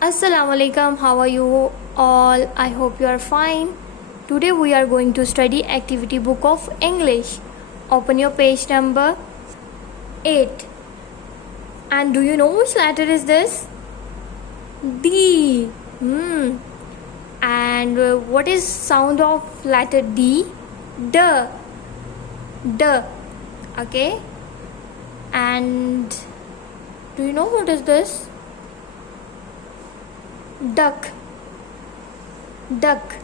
Assalamu alaikum. How are you all? I hope you are fine. Today we are going to study activity book of English. Open your page number 8. And do you know which letter is this? D. And what is sound of letter D? D. D. Okay. And do you know what is this? Duck. Duck.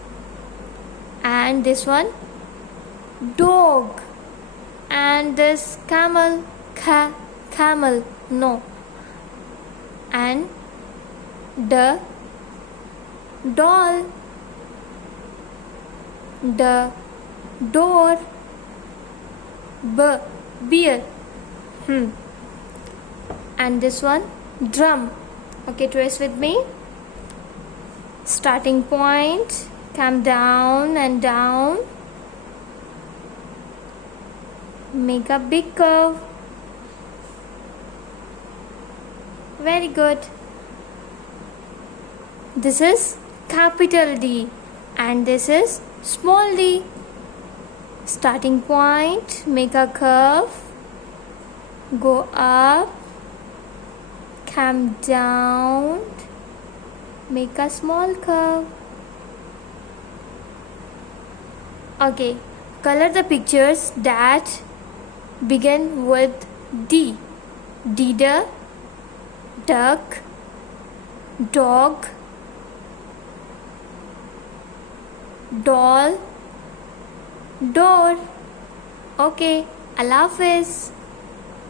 And this one? Dog. And this camel. Camel. No. And the doll. The door. Beer. And this one? Drum. Okay, trace with me. Starting point, come down and down, make a big curve. Very good. This is capital D and this is small d. Starting point, make a curve, go up, come down, make a small curve. Okay, color the pictures that begin with D. Deer, duck, dog, doll, door. Okay, Allah Hafiz.